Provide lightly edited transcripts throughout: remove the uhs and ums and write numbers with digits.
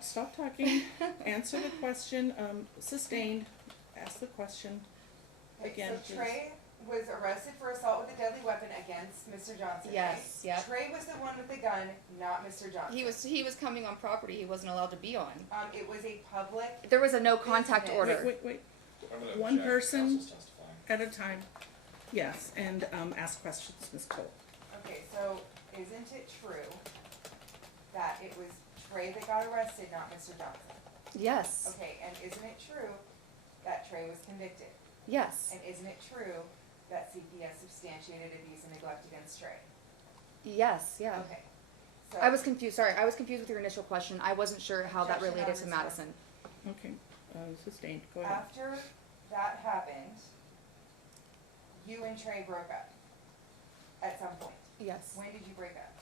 Stop talking. Answer the question. Sustained. Ask the question. Okay, Again, so Trey was arrested for assault with a deadly weapon against Mr. Johnson. Yes, right? yep. Trey was the one with the gun, not Mr. Johnson. He was coming on property he wasn't allowed to be on. It was a public. There was a no contact business. order. Wait. I'm gonna One object. person Counsel's testifying. at a time. Yes, and ask questions, Ms. Cole. Okay, so isn't it true that it was Trey that got arrested, not Mr. Johnson? Yes. Okay, and isn't it true that Trey was convicted? Yes. And isn't it true that CPS substantiated abuse and neglect against Trey? Yes, yeah. Okay. So I was confused. Sorry, I was confused with your initial question. I wasn't sure how that Objection related on to this Madison. Okay. Sustained. Go ahead. after that happened, you and Trey broke up at some point. Yes. When did you break up?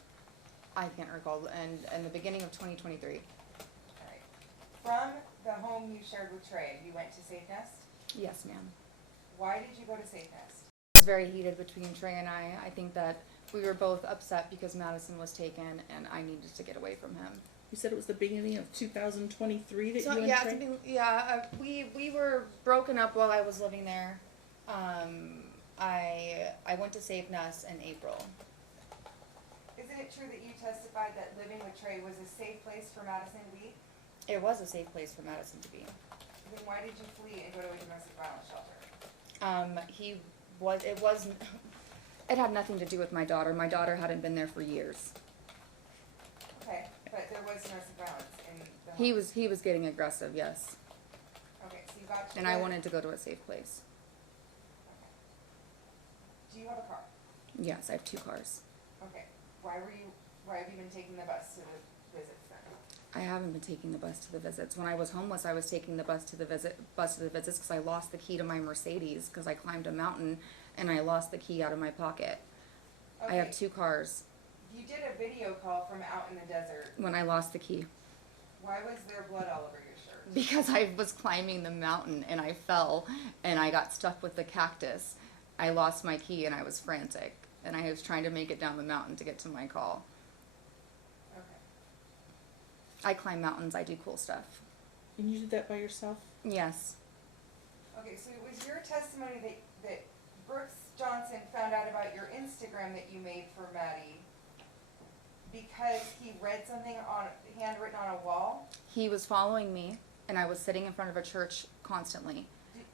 I can't recall. And in the beginning of 2023. All right. From the home you shared with Trey, you went to Safe Nest? Yes, ma'am. Why did you go to Safe Nest? It was very heated between Trey and I. I think that we were both upset because Madison was taken and I needed to get away from him. You said it was the beginning of 2023 that So you and yeah, Trey? we were broken up while I was living there. I went to Safe Nest in April. Isn't it true that you testified that living with Trey was a safe place for Madison to be? It was a safe place for Madison to be. Then why did you flee and go to a domestic violence shelter? It had nothing to do with my daughter. My daughter hadn't been there for years. Okay, but there was domestic violence in the home. He was getting aggressive, yes. Okay, so you got to And I wanted to go to a safe place. Okay. Do you have a car? Yes, I have 2 cars. Okay. Why have you been taking the bus to the visits then? I haven't been taking the bus to the visits. When I was homeless, I was taking the bus to the visits because I lost the key to my Mercedes because I climbed a mountain and I lost the key out of my pocket. Okay. I have 2 cars. You did a video call from out in the desert. When I lost the key. Why was there blood all over your shirt? Because I was climbing the mountain and I fell and I got stuck with the cactus. I lost my key and I was frantic and I was trying to make it down the mountain to get to my call. Okay. I climb mountains, I do cool stuff. And you did that by yourself? Yes. Okay, so it was your testimony that Brooks Johnson found out about your Instagram that you made for Maddie because he read something handwritten on a wall? He was following me and I was sitting in front of a church constantly.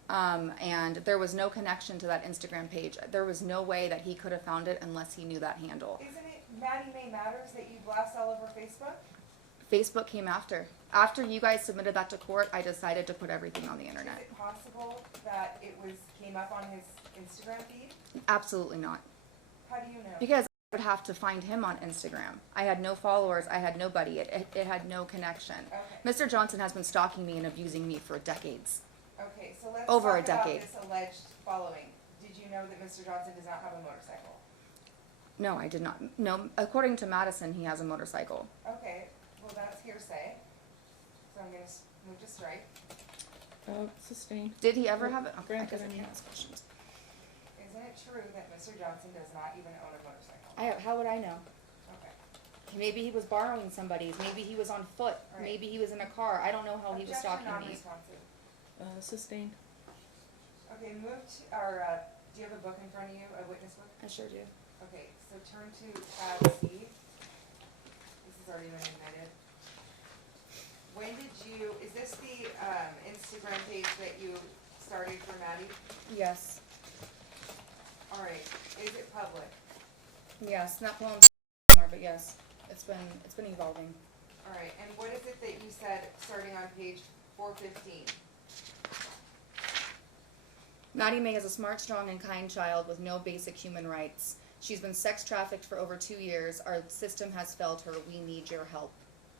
And there was no connection to that Instagram page. There was no way that he could have found it unless he knew that handle. Isn't it Maddie May Matters that you blast all over Facebook? Facebook came after. After you guys submitted that to court, I decided to put everything on the Is internet. it possible that it came up on his Instagram feed? Absolutely not. How do you know? Because I would have to find him on Instagram. I had no followers. I had nobody. It had no connection. Okay. Mr. Johnson has been stalking me and abusing me for decades. Okay, so let's Over talk a decade. about this alleged following. Did you know that Mr. Johnson does not have a motorcycle? No, I did not. No, according to Madison, he has a motorcycle. Okay, well that's hearsay. So I'm gonna move to strike. Sustained. Did he ever have it? Okay, I Granted, guess I I mean- can't ask questions. Isn't it true that Mr. Johnson does not even own a motorcycle? How would I know? Okay. Maybe he was borrowing somebody's. Maybe he was on foot. Right. Maybe he was in a car. I don't know how he was Objection stalking me. non-responsive. Sustained. Okay, do you have a book in front of you, a witness book? I sure do. Okay, so turn to tab C. This has already been admitted. When did is this the Instagram page that you started for Maddie? Yes. All right, is it public? Yes, not pulling anymore, but yes, it's been evolving. All right, and what is it that you said starting on page 415? Maddie May is a smart, strong, and kind child with no basic human rights. She's been sex trafficked for over 2 years. Our system has failed her. We need your help.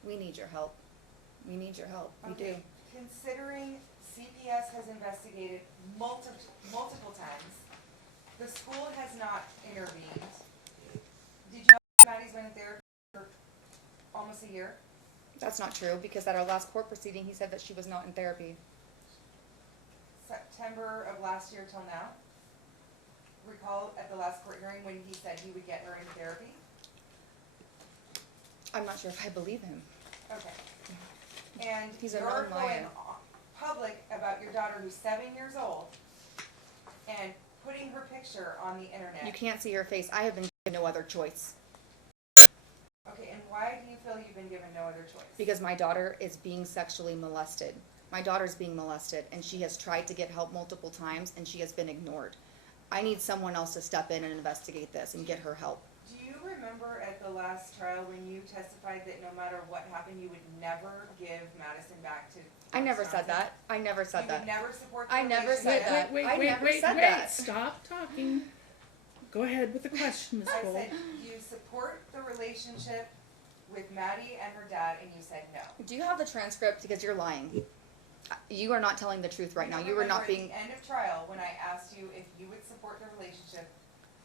We need your help. We need your help. We do. Considering CPS has investigated multiple times, the school has not intervened. Did you know Maddie's been in therapy for almost a year? That's not true because at our last court proceeding, he said that she was not in therapy. September of last year till now? Recall at the last court hearing when he said he would get her into therapy? I'm not sure if I believe him. Okay. And He's a you're known going liar. public about your daughter who's 7 years old and putting her picture on the internet. You can't see her face. I have been given no other choice. Okay, and why do you feel you've been given no other choice? Because my daughter is being sexually molested. My daughter's being molested, and she has tried to get help multiple times, and she has been ignored. I need someone else to step in and investigate this and get her help. Do you remember at the last trial when you testified that no matter what happened, you would never give Madison back to I never said Wisconsin? that. I never said You that. would never support the I never said relationship? that. I never said that. Stop talking. Go ahead with the question, Ms. I Cole. said, do you support the relationship with Maddie and her dad, and you said no. Do you have the transcript? Because you're lying. You are not telling the truth right now. You were Remember not being. at the end of trial when I asked you if you would support the relationship.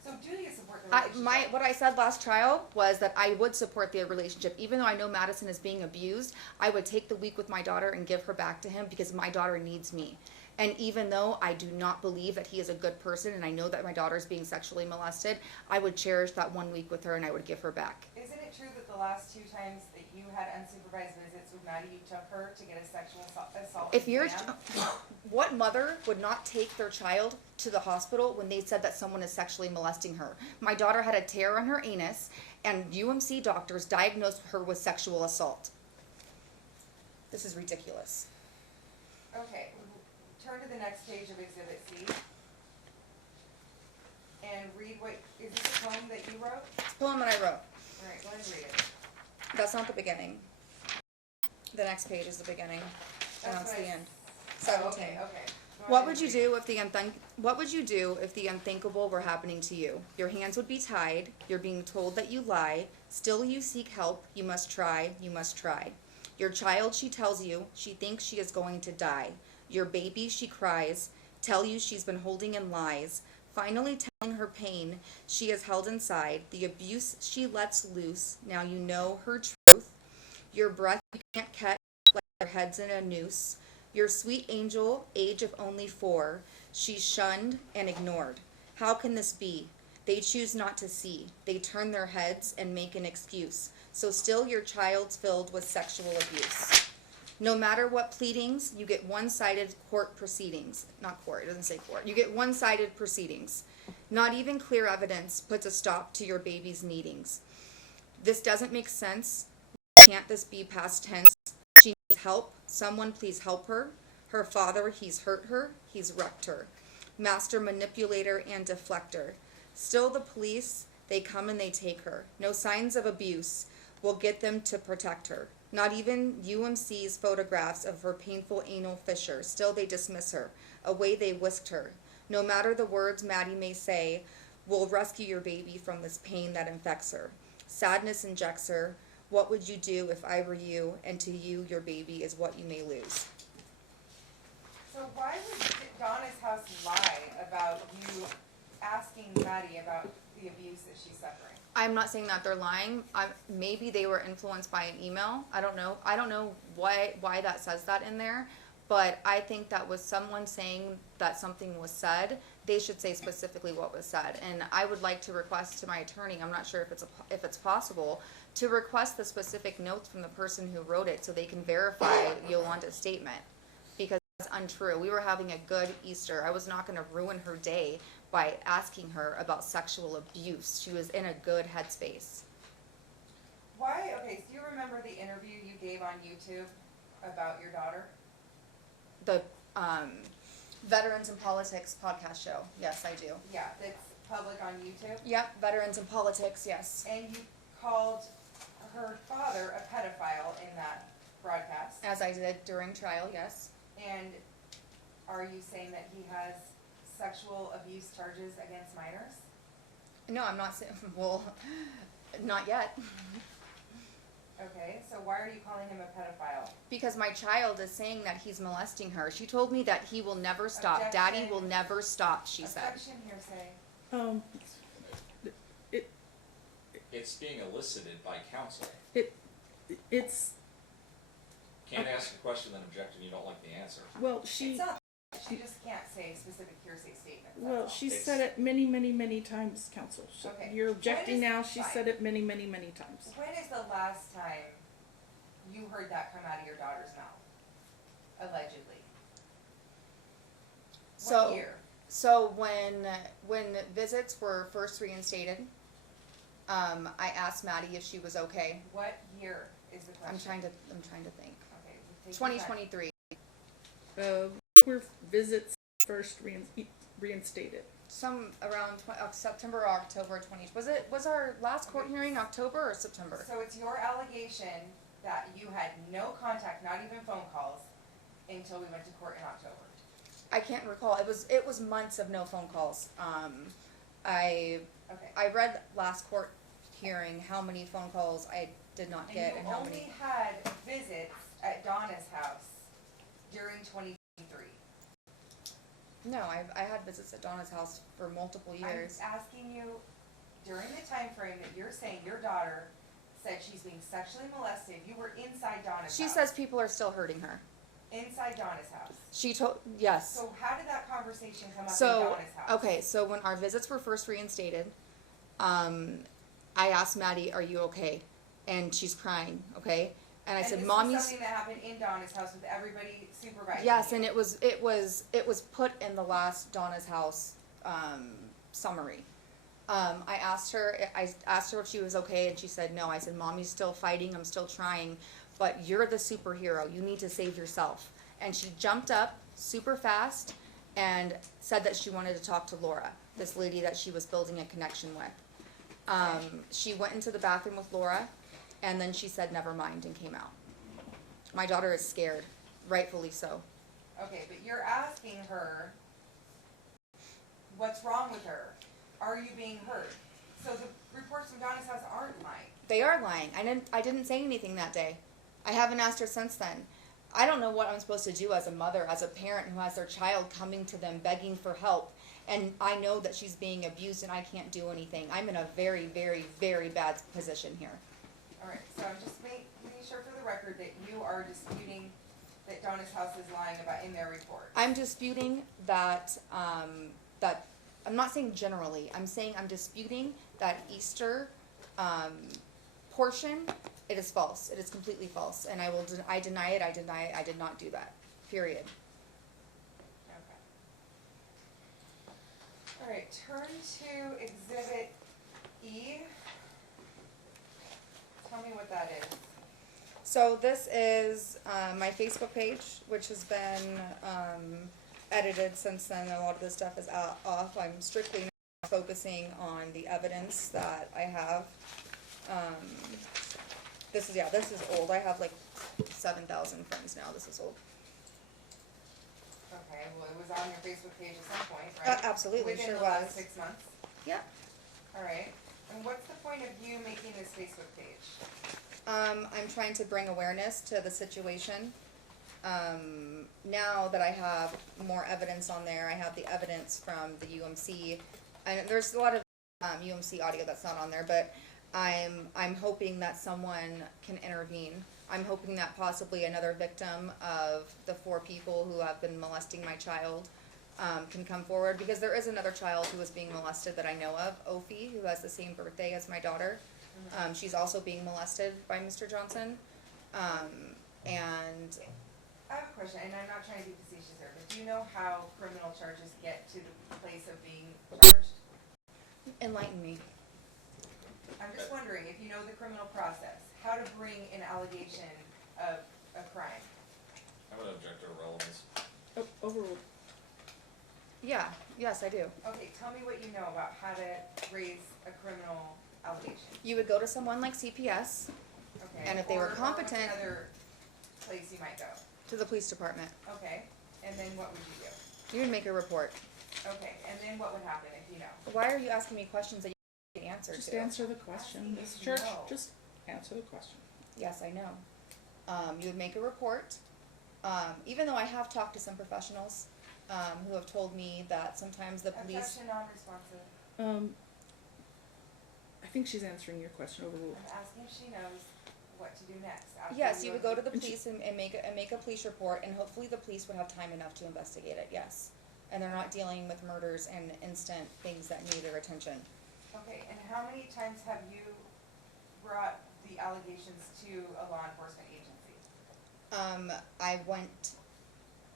So do you support the relationship? What I said last trial was that I would support the relationship. Even though I know Madison is being abused, I would take the week with my daughter and give her back to him because my daughter needs me. And even though I do not believe that he is a good person and I know that my daughter is being sexually molested, I would cherish that 1 week with her and I would give her back. Isn't it true that the last 2 times that you had unsupervised visits with Maddie, you took her to get a sexual assault If you're, exam? what mother would not take their child to the hospital when they said that someone is sexually molesting her? My daughter had a tear on her anus, and UMC doctors diagnosed her with sexual assault. This is ridiculous. Okay, turn to the next page of Exhibit C. And read what, is this a poem that you wrote? It's a poem that I wrote. Alright, go ahead and read it. That's not the beginning. The next page is the beginning, and that's what the I- end. Oh, 17. okay, okay. Go What ahead would and you read do if the unthinkable were happening to you? Your hands would be tied. You're being told that you lie. Still you seek help. You must try. You must try. Your child, she tells you, she thinks she is going to die. Your baby, she cries. Tell you she's been holding in lies. Finally telling her pain she has held inside. The abuse she lets loose. Now you know her truth. Your breath you can't catch like your head's in a noose. Your sweet angel, age of only 4, she's shunned and ignored. How can this be? They choose not to see. They turn their heads and make an excuse. So still your child's filled with sexual abuse. No matter what pleadings, you get one-sided court proceedings. Not court, it doesn't say court. You get one-sided proceedings. Not even clear evidence puts a stop to your baby's needings. This doesn't make sense. Can't this be past tense? She needs help. Someone please help her. Her father, he's hurt her. He's wrecked her. Master manipulator and deflector. Still the police, they come and they take her. No signs of abuse will get them to protect her. Not even UMC's photographs of her painful anal fissure. Still they dismiss her. Away they whisked her. No matter the words Maddie may say, we'll rescue your baby from this pain that infects her. Sadness injects her. What would you do if I were you, and to you, your baby is what you may lose? So why would Donna's house lie about you asking Maddie about the abuse that she's suffering? I'm not saying that they're lying. Maybe they were influenced by an email. I don't know. I don't know why that says that in there. But I think that was someone saying that something was said. They should say specifically what was said. And I would like to request to my attorney, I'm not sure if it's possible, to request the specific notes from the person who wrote it so they can verify Yolanda's statement. Because it's untrue. We were having a good Easter. I was not going to ruin her day by asking her about sexual abuse. She was in a good headspace. Why, okay, so you remember the interview you gave on YouTube about your daughter? The Veterans in Politics podcast show. Yes, I do. Yeah, that's public on YouTube? Yep, Veterans in Politics, yes. And you called her father a pedophile in that broadcast. As I did during trial, yes. And are you saying that he has sexual abuse charges against minors? No, I'm not saying, well, not yet. Okay, so why are you calling him a pedophile? Because my child is saying that he's molesting her. She told me that he will never stop. Objection. Daddy will never stop, she said. Objection, hearsay. It's being elicited by counsel. It's, Can't ask a question then object and you don't like the answer. well, It's she not, she just can't say specific hearsay statements, that's Well, all. she It's- said it many, many, many times, counsel. So Okay. you're objecting When is- now, she fine. said it many, many, many times. When is the last time you heard that come out of your daughter's mouth? So when visits were first reinstated, I asked Maddie if she was okay. What year is the question? I'm trying to think. Okay, take your time. 2023. Were visits first reinstated? Some around September or October 20. Was our last court hearing October or September? So it's your allegation that you had no contact, not even phone calls, until we went to court in October. I can't recall. It was months of no phone calls. I Okay. read last court hearing how many phone calls I did not get and how you many. only had visits at Donna's house during 2023. No, I had visits at Donna's house for multiple years. I'm asking you, during the time frame that you're saying your daughter said she's being sexually molested, you were inside Donna's house. She says people are still hurting her. Inside Donna's house. She told, yes. So how did that conversation come up in So, Donna's house? okay, so when our visits were first reinstated, I asked Maddie, "Are you okay?" And she's crying, okay? And I said, this "Mommy's." was something that happened in Donna's house with everybody supervising. Yes, you. and it was put in the last Donna's house summary. I asked her if she was okay, and she said no. I said, "Mommy's still fighting. I'm still trying, but you're the superhero. You need to save yourself." And she jumped up super fast and said that she wanted to talk to Laura, this lady that she was building a connection with. She went into the bathroom with Laura, and then she said never mind and came out. My daughter is scared, rightfully so. Okay, but you're asking her what's wrong with her. Are you being hurt? So the reports from Donna's house aren't lying. They are lying. I didn't say anything that day. I haven't asked her since then. I don't know what I'm supposed to do as a mother, as a parent who has their child coming to them begging for help, and I know that she's being abused and I can't do anything. I'm in a very, very, very bad position here. All right, so I'm just making sure for the record that you are disputing that Donna's house is lying about in their report. I'm disputing that, that, I'm not saying generally, I'm saying I'm disputing that Easter portion. It is false. It is completely false, and I deny it. I did not do that. Period. Okay. All right, turn to Exhibit E. Tell me what that is. So this is my Facebook page, which has been edited since then. A lot of this stuff is off. I'm strictly focusing on the evidence that I have. This is old. I have like 7,000 friends now. This is old. Okay, well, it was on your Facebook page at some point, right? Absolutely, Within sure the last was. 6 months? Yep. All right, and what's the point of you making this Facebook page? I'm trying to bring awareness to the situation. Now that I have more evidence on there, I have the evidence from the UMC, and there's a lot of UMC audio that's not on there, but I'm hoping that someone can intervene. I'm hoping that possibly another victim of the 4 people who have been molesting my child can come forward, because there is another child who is being molested that I know of, Ophi, who has the same birthday as my daughter. She's also being molested by Mr. Johnson. And I have a question, and I'm not trying to be facetious here, but do you know how criminal charges get to the place of being charged? enlighten me. I'm just wondering if you know the criminal process, how to bring an allegation of a crime. I'm gonna object to irrelevance. Overruled. Yeah, yes, I do. Okay, tell me what you know about how to raise a criminal allegation. You would go to someone like CPS, Okay. And if they were or what's competent- another place you might go. to the police department. Okay, and then what would you do? You would make a report. Okay, and then what would happen if you know? Why are you asking me questions that you can't answer Just to? answer the question. This Asking church, no. just answer the question. Yes, I know. You would make a report. Even though I have talked to some professionals who have told me that sometimes the police. Objection, non-responsive. I think she's answering your question. Overruled. I'm asking if she knows what to do next. after Yes, you would go to the And she- police and make a police report, and hopefully the police would have time enough to investigate it. Yes, and they're not dealing with murders and instant things that need their attention. Okay, and how many times have you brought the allegations to a law enforcement agency?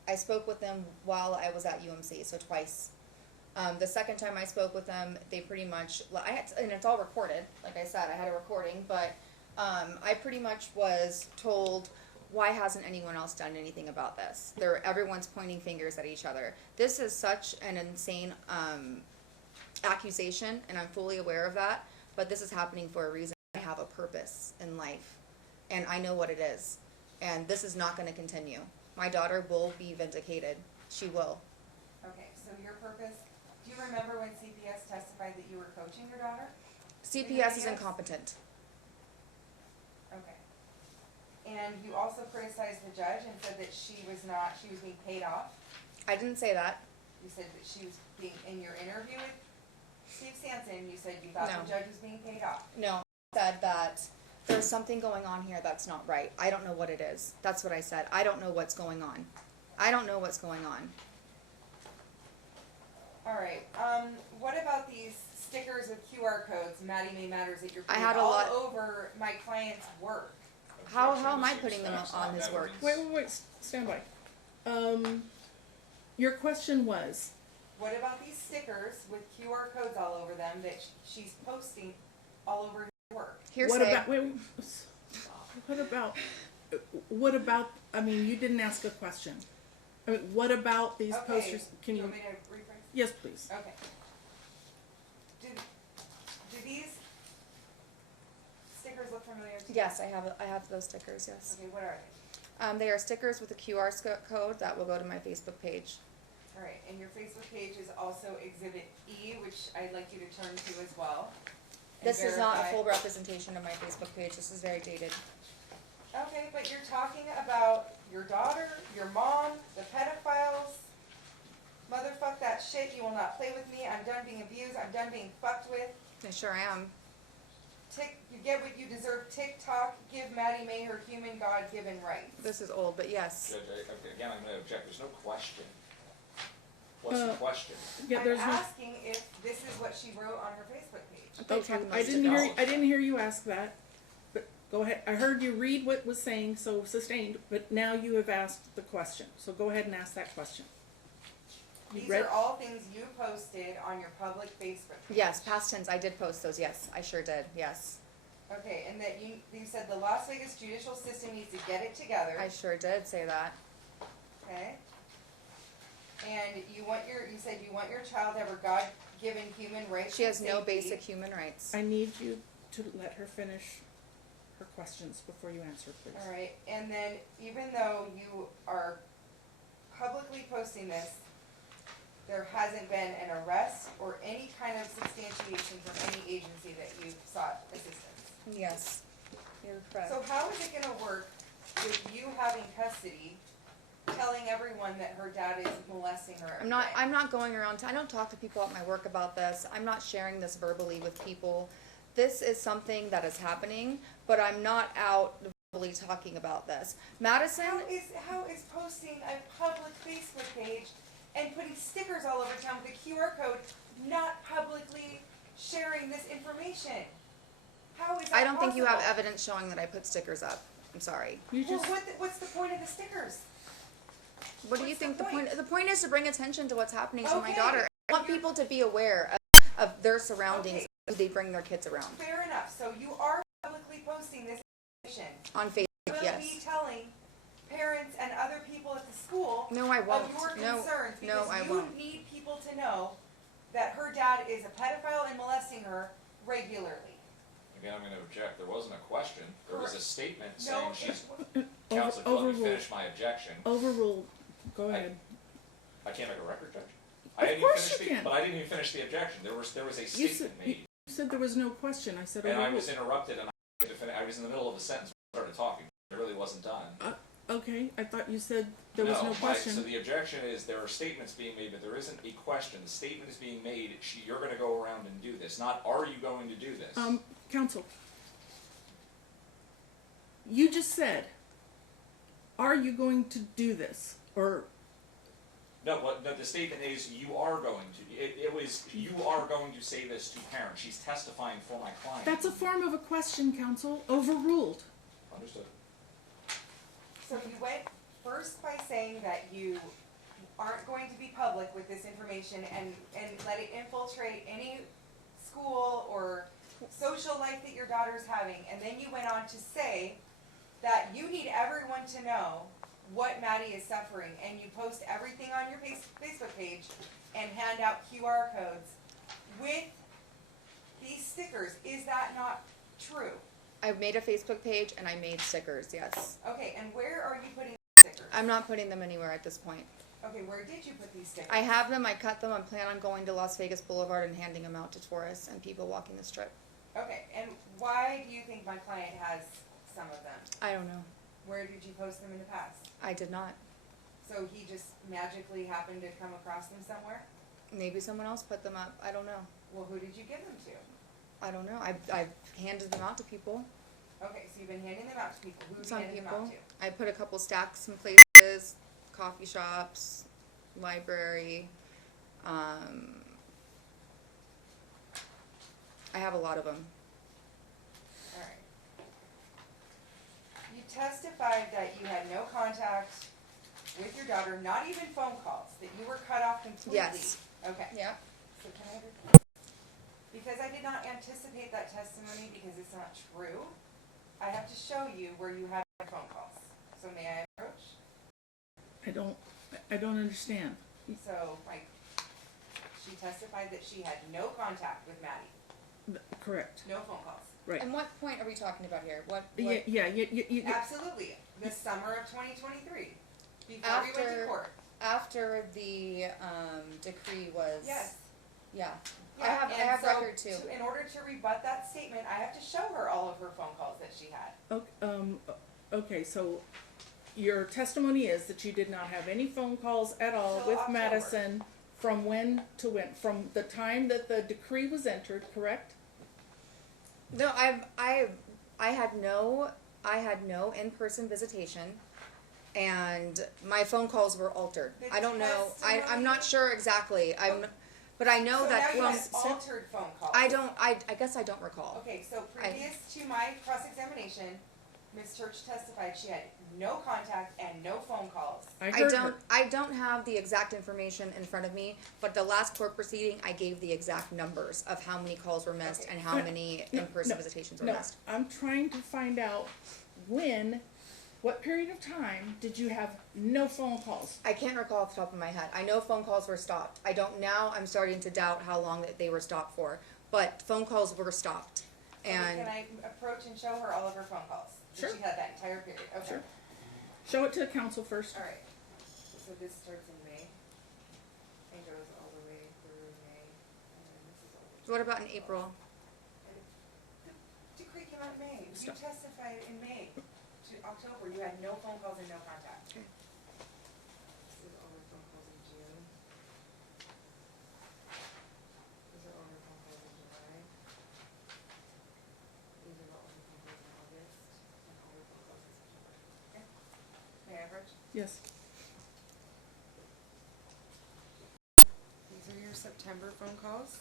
I spoke with them while I was at UMC, so twice. The second time I spoke with them, they pretty much, and it's all recorded, like I said, I had a recording, but, I pretty much was told, why hasn't anyone else done anything about this? Everyone's pointing fingers at each other. This is such an insane, accusation, and I'm fully aware of that, but this is happening for a reason. I have a purpose in life, and I know what it is, and this is not gonna continue. My daughter will be vindicated. She will. Okay, so your purpose, do you remember when CPS testified that you were coaching your daughter? CPS is videos? incompetent. Okay. And you also criticized the judge and said that she was being paid off. I didn't say that. You said that she was being, in your interview with Steve Sampson, you said you thought No. the judge was being paid off. No, I said that there's something going on here that's not right. I don't know what it is. That's what I said. I don't know what's going on. I don't know what's going on. All right, what about these stickers with QR codes, Maddie May Matters, that you're I putting had a all lot- over my client's work? How Objection am I to putting them facts, on not his work? evidence. Wait, stand by. Your question was, What about these stickers with QR codes all over them that she's posting all over his work? Hearsay. what about, I mean, you didn't ask a question. I mean, what about these Okay, posters, can do you, want me to rephrase? yes, please. Okay. Do these stickers look familiar to you? Yes, I have those stickers, yes. Okay, what are they? They are stickers with a QR code that will go to my Facebook page. All right, and your Facebook page is also Exhibit E, which I'd like you to turn to as well. and This is not a verify. full representation of my Facebook page. This is very dated. Okay, but you're talking about your daughter, your mom, the pedophiles. Motherfuck that shit, you will not play with me, I'm done being abused, I'm done being fucked with. I sure am. You get what you deserve, TikTok, give Maddie May her human God-given rights. This is old, but yes. Judge, again, I'm gonna object, there's no question. What's the question? Yeah, I'm there's no, asking if this is what she wrote on her Facebook page. I thought you were talking about I stickers. didn't hear you ask that, but go ahead, I heard you read what was saying, so sustained, but now you have asked the question, so go ahead and ask that question. You These read- are all things you posted on your public Facebook page. Yes, past tense. I did post those. Yes, I sure did. Yes, Okay, and that you said the Las Vegas judicial system needs to get it together, I sure did say that. okay? And you said you want your child to have her God-given human rights. She has and no safety. basic human rights. I need you to let her finish her questions before you answer, please. All right, and then even though you are publicly posting this, there hasn't been an arrest or any kind of substantiation from any agency that you've sought assistance. Yes, you're correct. So how is it gonna work with you having custody, telling everyone that her dad is molesting her every day? I'm not going around, I don't talk to people at my work about this. I'm not sharing this verbally with people. This is something that is happening, but I'm not out verbally talking about this. Madison, How is posting a public Facebook page and putting stickers all over town with a QR code not publicly sharing this information? How is that I don't think you have possible? evidence showing that I put stickers up. I'm sorry. You Well, just, what's the point of the stickers? What do you What's the think the point? point? The point is to bring attention to what's happening to my Okay. daughter. I want people to be aware of their surroundings Okay. as they bring their kids around. Fair enough, so you are publicly posting this information. On Facebook, Will yes. be telling parents and other people at the school No, I won't. of your No, concerns, no, because I you won't. need people to know that her dad is a pedophile and molesting her regularly. Again, I'm gonna object, there wasn't a question, there was a statement saying No, she's, it- counsel, if you let me overruled. finish my objection. overruled, go ahead. I can't make a record, Judge. Of course you can. But I didn't even finish the objection, there was a You said, statement made, you said there was no question, I said and I was overruled. interrupted and I was in the middle of a sentence when I started talking, it really wasn't done. Okay, I thought you said there was no So question. the objection is there are statements being made, but there isn't a question. The statement is being made, you're gonna go around and do this, not are you going to do this? Counsel, you just said, are you going to do this? Or, No, the statement is you are going to, it was, you are going to say this to parents. She's testifying for my client. that's a form of a question, counsel, overruled. Understood. So you went first by saying that you aren't going to be public with this information and let it infiltrate any school or social life that your daughter's having. And then you went on to say that you need everyone to know what Maddie is suffering, and you post everything on your Facebook page and hand out QR codes with these stickers. Is that not true? I made a Facebook page and I made stickers, yes. Okay, and where are you putting the stickers? I'm not putting them anywhere at this point. Okay, where did you put these stickers? I have them, I cut them, I plan on going to Las Vegas Boulevard and handing them out to tourists and people walking the strip. Okay, and why do you think my client has some of them? I don't know. Where did you post them in the past? I did not. So he just magically happened to come across them somewhere? Maybe someone else put them up. I don't know. Well, who did you give them to? I don't know. I've handed them out to people. Okay, so you've been handing them out to people. Who have you Some handed them out people. to? I put a couple stacks in places, coffee shops, library. I have a lot of them. Alright. You testified that you had no contact with your daughter, not even phone calls, that you were cut off completely. Yes. Okay. Yeah. So can I because I did not anticipate that testimony because it's not true, I have to show you where you had phone calls. So may I approach? I don't understand. So, like, she testified that she had no contact with Maddie, Correct. no phone calls. Right. And what point are we talking about here? What Yeah, you Absolutely, the summer of 2023, before we went to court. after the decree was Yes. Yeah. Yeah, I and have so record too. In order to rebut that statement, I have to show her all of her phone calls that she had. Okay, so your testimony is that you did not have any phone calls at all Till with October. Madison from when to when? From the time that the decree was entered, correct? No, I had no in-person visitation, and my phone calls were altered. The I don't know. I'm testimony- not sure exactly. But I know So that now you from have altered phone calls. I guess I don't recall. Okay, so previous to my cross-examination, Ms. Church testified she had no contact and no phone calls. I don't have the exact information in front of me, but the last court proceeding, I gave the exact numbers of how many calls were missed and how many in-person visitations were missed. I'm trying to find out what period of time did you have no phone calls? I can't recall off the top of my head. I know phone calls were stopped. I don't now. I'm starting to doubt how long that they were stopped for, but phone calls were stopped. And Can I approach and show her all of her phone calls? Sure. She had that entire period, okay. Sure. Show it to the council first. Alright, so this starts in May, and goes all the way through May, and then this is all the. what about in April? The decree came out in May, you Stop. testified in May to October, you had no phone calls and no contact. Okay. This is all her phone calls in June. These are all her phone calls in July. These are all her phone calls in August, and all her phone calls in September. Okay, may I approach? Yes. These are your September phone calls.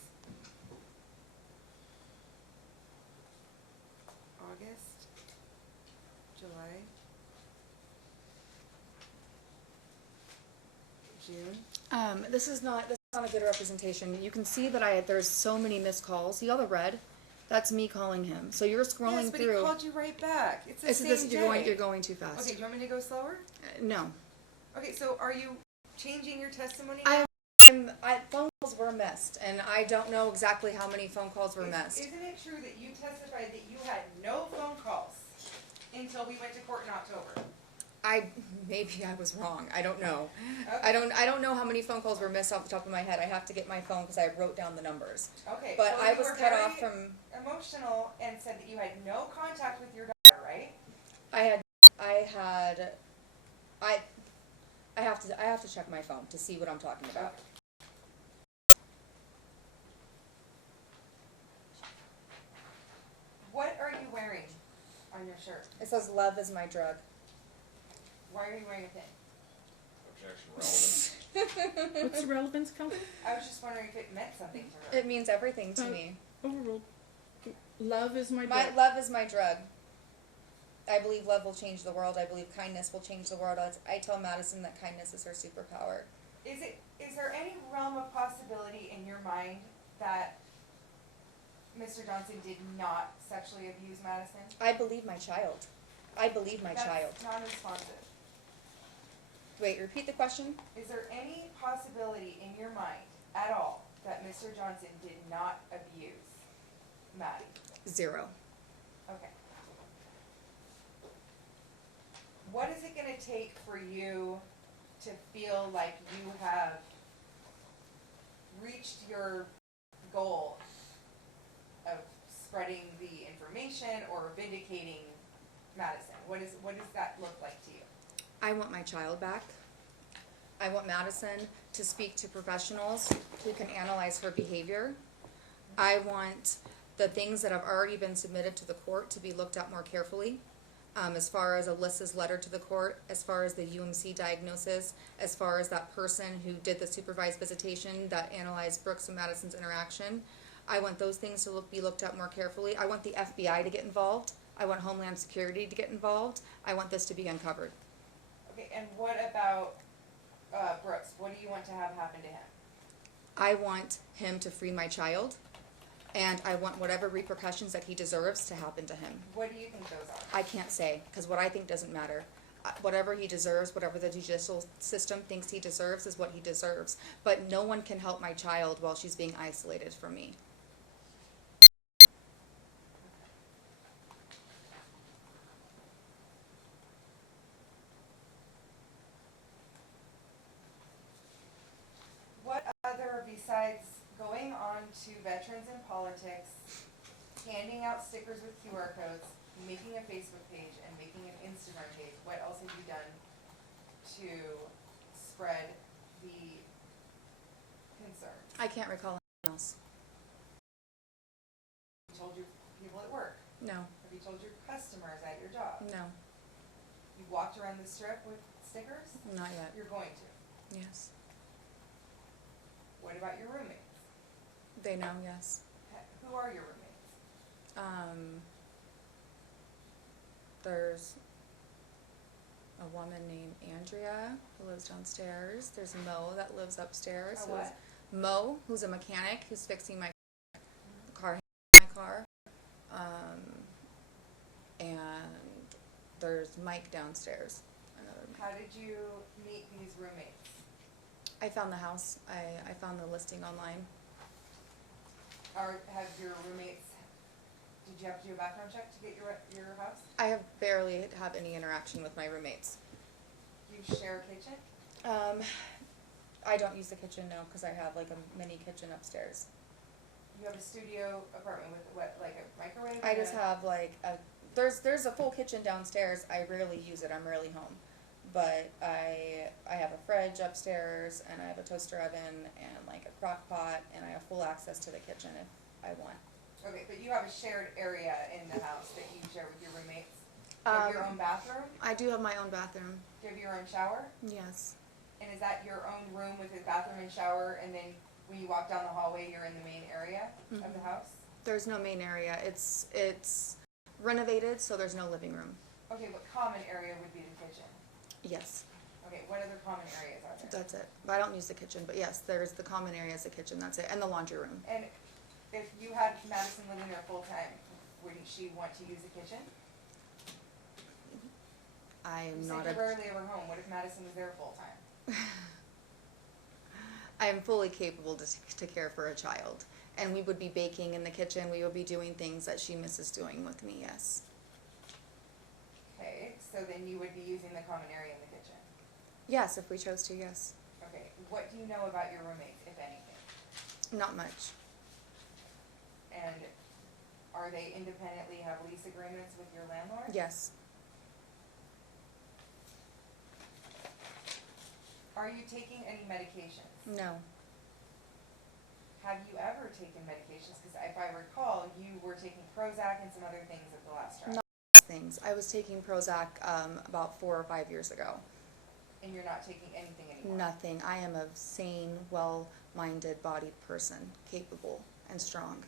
August, July, June. This is not a good representation. You can see that there's so many missed calls. See all the red? That's me calling him. So you're scrolling Yes, but through. he called you right back. It's the It's same this, day. you're going too fast. Okay, do you want me to go slower? No. Okay, so are you changing your testimony? Phone calls were missed, and I don't know exactly how many phone calls were missed. Isn't it true that you testified that you had no phone calls until we went to court in October? Maybe I was wrong. I don't know. Okay. I don't know how many phone calls were missed off the top of my head. I have to get my phone because I wrote down the numbers. Okay. But well, I you was were cut very off from. emotional and said that you had no contact with your daughter, right? I have to check my phone to see what I'm talking about. What are you wearing on your shirt? It says "Love is my drug." Why are you wearing a pin? Objection relevant. What's the relevance, counsel? I was just wondering if it meant something to her. It means everything to me. Overruled. Love is my My drug. love is my drug. I believe love will change the world. I believe kindness will change the world. I tell Madison that kindness is her superpower. Is there any realm of possibility in your mind that Mr. Johnson did not sexually abuse Madison? I believe my child. I believe my child. That's non-responsive. Wait, repeat the question? Is there any possibility in your mind at all that Mr. Johnson did not abuse Maddie? 0. Okay. What is it gonna take for you to feel like you have reached your goal of spreading the information or vindicating Madison? What does that look like to you? I want my child back. I want Madison to speak to professionals who can analyze her behavior. I want the things that have already been submitted to the court to be looked at more carefully. As far as Alyssa's letter to the court, as far as the UMC diagnosis, as far as that person who did the supervised visitation that analyzed Brooks and Madison's interaction. I want those things to be looked at more carefully. I want the FBI to get involved. I want Homeland Security to get involved. I want this to be uncovered. Okay, and what about Brooks? What do you want to have happen to him? I want him to free my child, and I want whatever repercussions that he deserves to happen to him. What do you think those are? I can't say, because what I think doesn't matter. Whatever he deserves, whatever the judicial system thinks he deserves is what he deserves. But no one can help my child while she's being isolated from me. What other, besides going on to Veterans in Politics, handing out stickers with QR codes, making a Facebook page, and making an Instagram page, what else have you done to spread the concerns? I can't recall anything else. Have you told your people at work? No, Have you told your customers at your job? no, You walked around the strip with stickers? not yet. You're going to. Yes. What about your roommates? They know, yes. Who are your roommates? There's a woman named Andrea who lives downstairs. There's Mo that lives upstairs. A what? Mo, who's a mechanic who's fixing my car, and there's Mike downstairs. Another. How did you meet these roommates? I found the house. I found the listing online. Have your roommates, did you have to do a background check to get your house? I have barely have any interaction with my roommates. Do you share a kitchen? I don't use the kitchen now because I have like a mini kitchen upstairs. You have a studio apartment with what, like a microwave? I just have like there's a full kitchen downstairs. I rarely use it. I'm rarely home. But I have a fridge upstairs, and I have a toaster oven, and like a crock pot, and I have full access to the kitchen if I want. Okay, but you have a shared area in the house that you share with your roommates? Do you have your own bathroom? I do have my own bathroom. Do you have your own shower? Yes. And is that your own room with a bathroom and shower, and then when you walk down the hallway, you're in the main area of the house? There's no main area. It's renovated, so there's no living room. Okay, what common area would be the kitchen? Yes. Okay, what other common areas are there? That's it. But I don't use the kitchen. But yes, there's the common area is the kitchen. That's it, and the laundry room. And if you had Madison living there full time, wouldn't she want to use the kitchen? I am You not said a. you're rarely ever home. What if Madison was there full time? I am fully capable to care for a child, and we would be baking in the kitchen. We would be doing things that she misses doing with me. Yes. Okay, so then you would be using the common area in the kitchen. Yes, if we chose to. Yes. Okay, what do you know about your roommates, if anything? Not much. And are they independently have lease agreements with your landlord? Yes. Are you taking any medications? No. Have you ever taken medications? Because if I recall, you were taking Prozac and some other things at the last trial. No. Things. I was taking Prozac about 4 or 5 years ago. And you're not taking anything anymore? Nothing. I am a sane, well-minded, bodied person, capable and strong.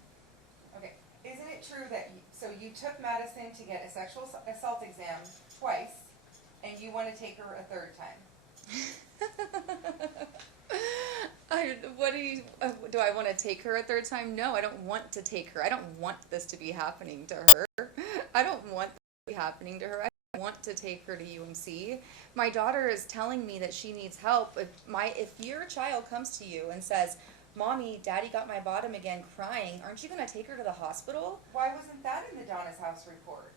Okay, isn't it true that, so you took Madison to get a sexual assault exam twice, and you want to take her a third time? do I want to take her a third time? No, I don't want to take her. I don't want this to be happening to her. I don't want this to be happening to her. I want to take her to UMC. My daughter is telling me that she needs help. If your child comes to you and says, "Mommy, Daddy got my bottom again," crying, aren't you going to take her to the hospital? Why wasn't that in the Donna's House report?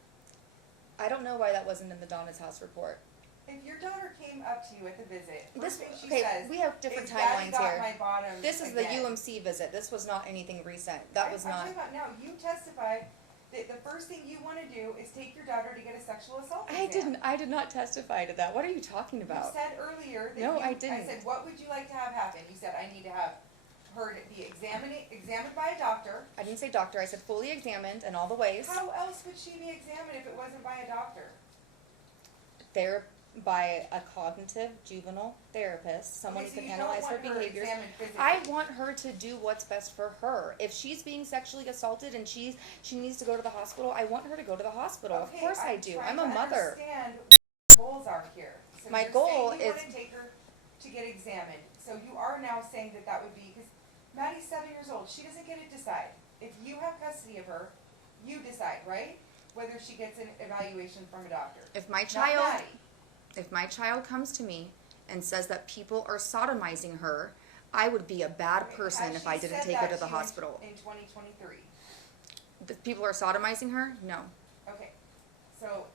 I don't know why that wasn't in the Donna's House report. If your daughter came up to you at the visit, This, first thing she okay, says we have different is, "Daddy timelines got here. my bottom This is the again." UMC visit. This was not anything recent. That was I'm not. talking about now. You testified that the first thing you want to do is take your daughter to get a sexual assault exam. I did not testify to that. What are you talking about? You said earlier that No, you, I didn't. I said, what would you like to have happen? You said, I need to have her be examined by a doctor. I didn't say doctor. I said fully examined in all the ways. How else would she be examined if it wasn't by a doctor? There by a cognitive juvenile therapist, someone Okay, who so can you don't analyze her want her behaviors. examined physically. I want her to do what's best for her. If she's being sexually assaulted and she needs to go to the hospital, I want her to go to the hospital. Of Okay, course I do. trying I'm a to mother. understand what your goals are here. So My you're goal saying you is- want to take her to get examined. So you are now saying that that would be, because Maddie's 7 years old. She doesn't get to decide. If you have custody of her, you decide, right? Whether she gets an evaluation from a doctor. If my Not child Maddie. If my child comes to me and says that people are sodomizing her, I would be a bad Okay, person has if she I didn't said take her that to the you in- hospital. In 2023. The people are sodomizing her? No. Okay, so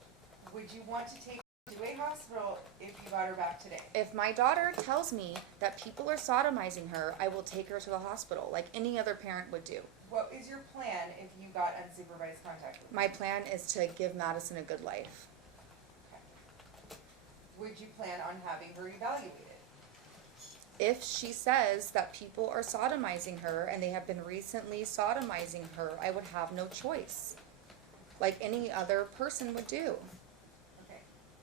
would you want to take her to a hospital if you got her back today? If my daughter tells me that people are sodomizing her, I will take her to the hospital like any other parent would do. What is your plan if you got unsupervised contact with her? My plan is to give Madison a good life. Would you plan on having her evaluated? If she says that people are sodomizing her and they have been recently sodomizing her, I would have no choice. Like any other person would do. Okay,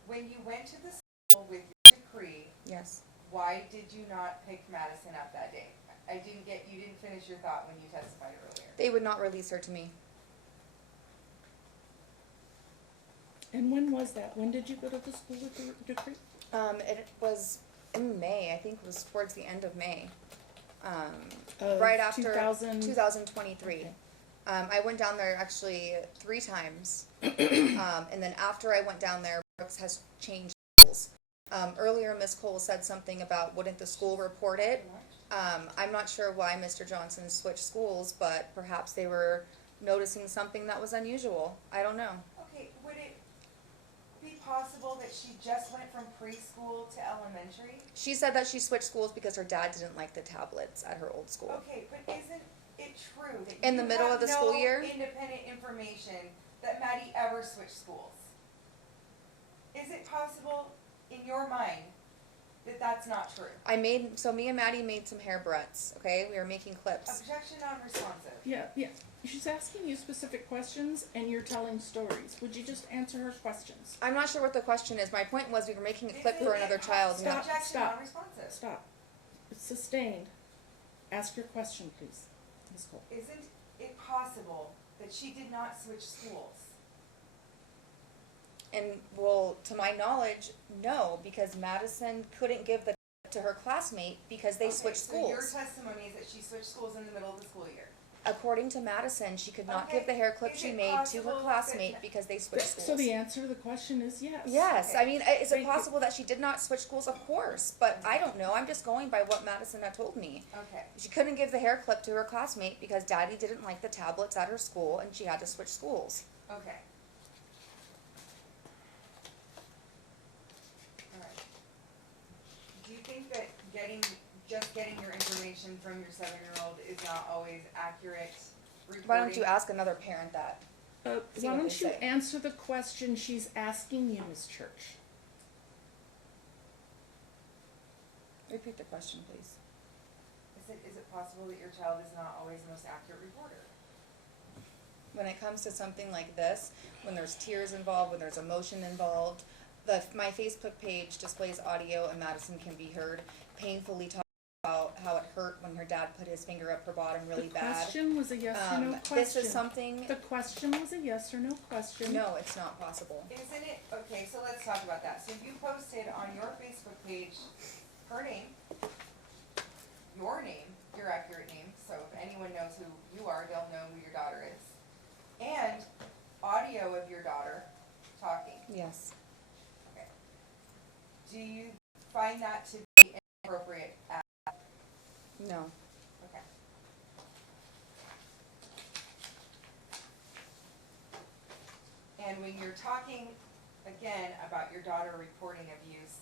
when you went to the school with your decree, Yes. why did you not pick Madison up that day? You didn't finish your thought when you testified earlier. They would not release her to me. And when was that? When did you go to the school with the decree? It was in May. I think it was towards the end of May. Of Right after 2023. 2023. I went down there actually 3 times. And then after I went down there, Brooks has changed schools. Earlier, Miss Cole said something about wouldn't the school report it. I'm not sure why Mr. Johnson switched schools, but perhaps they were noticing something that was unusual. I don't know. Okay, would it be possible that she just went from preschool to elementary? She said that she switched schools because her dad didn't like the tablets at her old school. Okay, but isn't it true that In the you middle have of the school no year? independent information that Maddie ever switched schools? Is it possible in your mind that that's not true? Me and Maddie made some hair barrettes, okay? We were making clips. Objection non-responsive. Yeah. She's asking you specific questions and you're telling stories. Would you just answer her questions? I'm not sure what the question is. My point was we were making a clip Isn't for it another child. Stop. Objection Stop. non-responsive. Stop. It's sustained. Ask your question, please, Ms. Cole. Isn't it possible that she did not switch schools? And well, to my knowledge, no, because Madison couldn't give the to her classmate because they Okay, switched so your schools. testimony is that she switched schools in the middle of the school year. According to Madison, she could not Okay, give the hair clip is she it made to possible her that- classmate because they switched schools. So the answer to the question is yes. Yes, Okay. I mean, is it Thank you. possible that she did not switch schools? Of course, but I don't know. I'm just going by what Madison had told me. Okay. She couldn't give the hair clip to her classmate because Daddy didn't like the tablets at her school, and she had to switch schools. Okay. Alright. Do you think that just getting your information from your 7-year-old is not always accurate reporting? Why don't you ask another parent that? See Why what don't they you say. answer the question she's asking you, Ms. Church? Repeat the question, please. Is it possible that your child is not always the most accurate reporter? When it comes to something like this, when there's tears involved, when there's emotion involved, my Facebook page displays audio and Madison can be heard painfully talk about how it hurt when her dad put his finger up her bottom really The bad. question was a yes or no question. This is something, The question was a yes or no question. no, it's not possible. Isn't it, okay, so let's talk about that. So you posted on your Facebook page her name, your name, your Yes. Okay. Do you find that to be inappropriate? No. Okay. And when you're talking, again, about your daughter reporting abuse,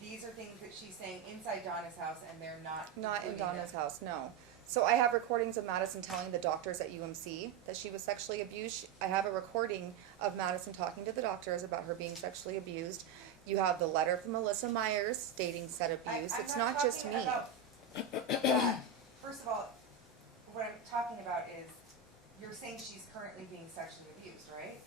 these are things that she's saying inside Donna's house, and they're not Not in including Donna's them. house, no. So I have recordings of Madison telling the doctors at UMC that she was sexually abused. I have a recording of Madison talking to the doctors about her being sexually abused. You have the letter from Melissa Myers stating said abuse. It's not just me. About that. First of all, what I'm talking about is, you're saying she's currently being sexually abused, right?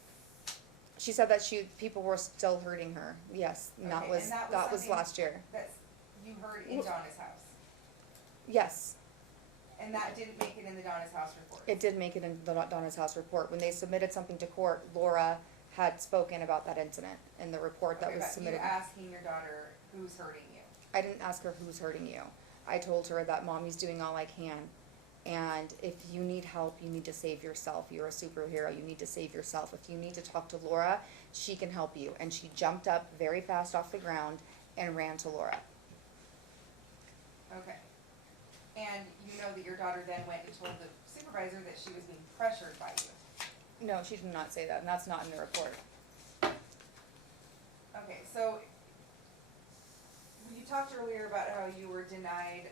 She said that people were still hurting her. Yes, and Okay, and that was something last year. That you heard in Well- Donna's house, Yes, and that didn't make it in the Donna's house report. it did make it in the Donna's house report. When they submitted something to court, Laura had spoken about that incident in the report that Okay, was but submitted. you asking your daughter who's hurting you. I didn't ask her who's hurting you. I told her that mommy's doing all I can. And if you need help, you need to save yourself. You're a superhero. You need to save yourself. If you need to talk to Laura, she can help you. And she jumped up very fast off the ground and ran to Laura. Okay. And you know that your daughter then went and told the supervisor that she was being pressured by you. No, she did not say that, and that's not in the report. Okay, so you talked earlier about how you were denied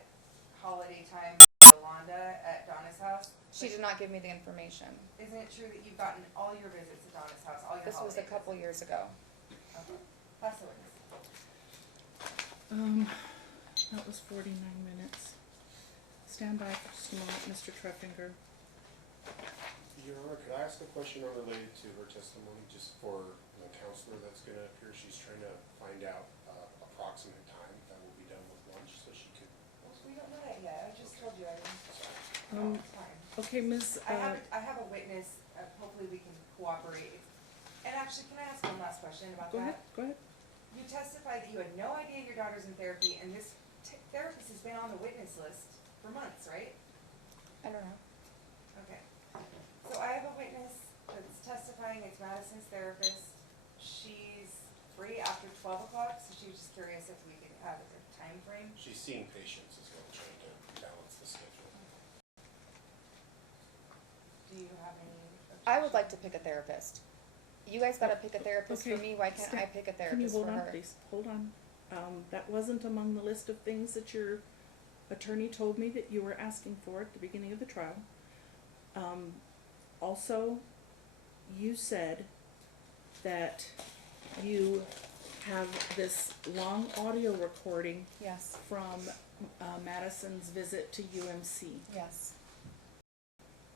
holiday time for Yolanda at Donna's house. She did not give me the information. Isn't it true that you've gotten all your visits at Donna's house, all your This was holiday a couple visits? years ago. Okay. That's the witness. That was 49 minutes. Stand by for just a moment, Mr. Treffinger. Your Honor, could I ask a question unrelated to her testimony, just for the counselor that's gonna appear? She's trying to find out approximate time that will be done with lunch, so she could. Well, we don't know that yet. I just told you I didn't. Um, It's fine. Okay, Ms. I have a witness, hopefully we can cooperate. And actually, can I ask one last question about Go ahead, that? go ahead. You testified that you had no idea your daughter's in therapy, and this therapist has been on the witness list for months, right? I don't know. Okay. So I have a witness that's testifying, it's Madison's therapist. She's free after 12 o'clock, so she was just curious if we could have a time frame. She's seeing patients as well, trying to balance the schedule. Do you have any I would objection? like to pick a therapist. You guys gotta pick a therapist for Okay, me. Why can't sta- I pick a Can you therapist hold for on, her? please? Hold on. That wasn't among the list of things that your attorney told me that you were asking for at the beginning of the trial. Also, you said that you have this long audio recording Yes, from Madison's visit to UMC. yes.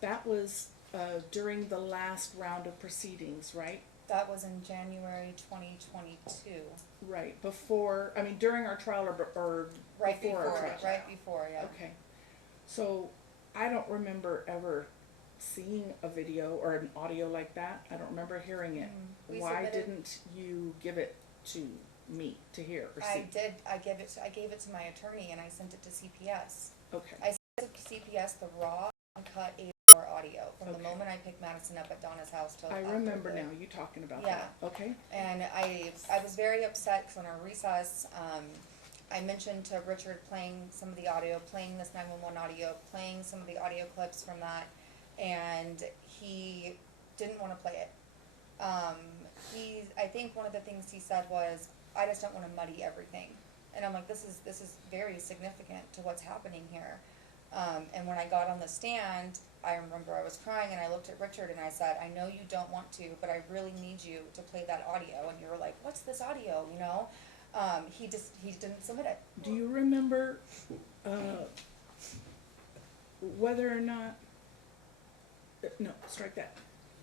That was during the last round of proceedings, right? That was in January 2022. Right, before, I mean, during our trial or Right before our before, trial? right before, yeah. Okay, so I don't remember ever seeing a video or an audio like that. I don't remember hearing it. We Why submitted- didn't you give it to me to hear or I see? did, I gave it to my attorney and I sent it to CPS. Okay, I sent to CPS the raw, uncut 8-hour audio from the Okay. moment I picked Madison up at Donna's house till I after remember the- now you talking about Yeah. that. Okay, And I was very upset because on our recess, I mentioned to Richard playing some of the audio, playing this 911 audio, playing some of the audio clips from that, and he didn't want to play it. I think one of the things he said was, I just don't want to muddy everything. And I'm like, this is very significant to what's happening here. And when I got on the stand, I remember I was crying and I looked at Richard and I said, I know you don't want to, but I really need you to play that audio. And you were like, what's this audio, you know? He didn't submit it. do you remember whether or not, no, strike that.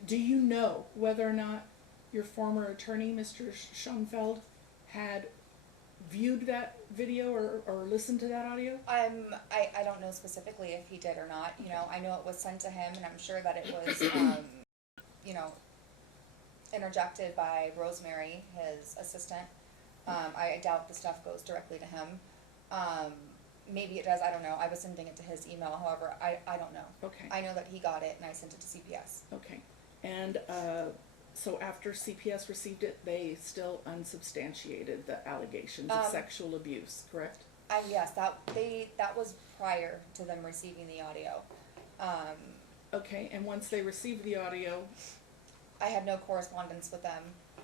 Do you know whether or not your former attorney, Mr. Schoenfeld, had viewed that video or listened to that audio? I don't know specifically if he did or not, you know, I know it was sent to him and I'm sure that it was, you know, interjected by Rosemary, his assistant. I doubt the stuff goes directly to him. Maybe it does, I don't know, I was sending it to his email, however, I don't know. Okay, I know that he got it and I sent it to CPS. okay. And so after CPS received it, they still unsubstantiated the allegations of Um, sexual abuse, correct? Yes, that was prior to them receiving the audio. Okay, and once they received the audio, I had no correspondence with them.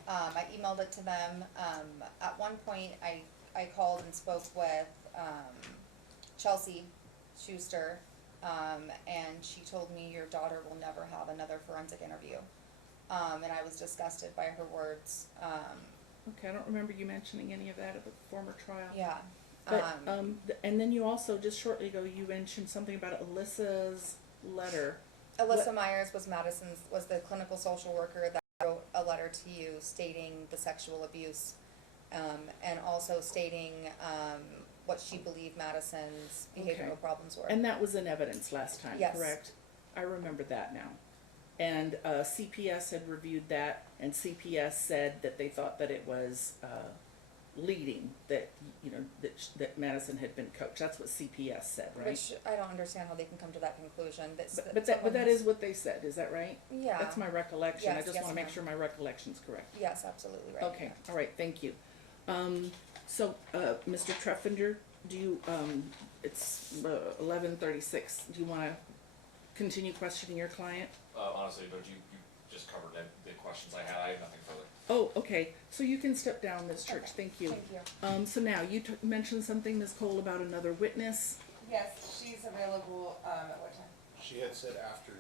I emailed it to them. At one point, I called and spoke with Chelsea Schuster, and she told me your daughter will never have another forensic interview. And I was disgusted by her words. okay, I don't remember you mentioning any of that at the former trial. Yeah. But, and then you also, just shortly ago, you mentioned something about Alyssa's letter. Alyssa Myers was the clinical social worker that wrote a letter to you stating the sexual abuse, and also stating, what she believed Madison's behavioral Okay. problems were. And that was in evidence last time, Yes. correct? I remember that now. And CPS had reviewed that, and CPS said that they thought that it was leading, that, you know, that Madison had been coached. That's what CPS said, right? Which I don't understand how they can come to that conclusion. But that is what they said, is that right? Yeah. That's my recollection. I Yes, just yes, wanna make ma'am. sure my recollection's correct. Yes, absolutely right. Okay, all right, thank you. So, Mr. Treffinger, do you, it's 11:36. Do you wanna continue questioning your client? Honestly, but you just covered the questions I had. I have nothing further. Oh, okay, so you can step down, Ms. Church, Okay, thank you. Thank you. So now, you mentioned something, Ms. Cole, about another witness. Yes, she's available, at what time? She had said after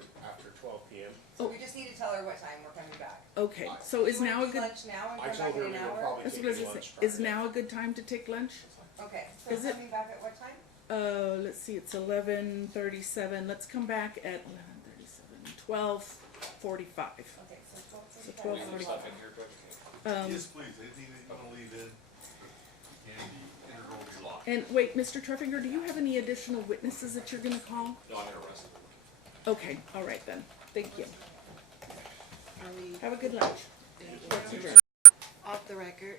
12 p.m. So Oh. we just need to tell her what time we're coming back. Okay, so is You wanna now a do good, lunch now and I come told back her in we an were hour? probably that's what I taking was lunch gonna say. Is prior to now a good time to take lunch? Okay, Is so it- coming back at what time? Let's see, it's 11:37. Let's come back at 11:37, 12:45. Okay, so So 12:45. 12:45. Leave your stuff in here, Judge? Yes, please, anything that you wanna leave in can be integral to your life. And wait, Mr. Treffinger, do you have any additional witnesses that you're gonna call? No, I'm interested. Okay, all right then. Thank you. Are we Have a good lunch. Let's adjourn. off the record?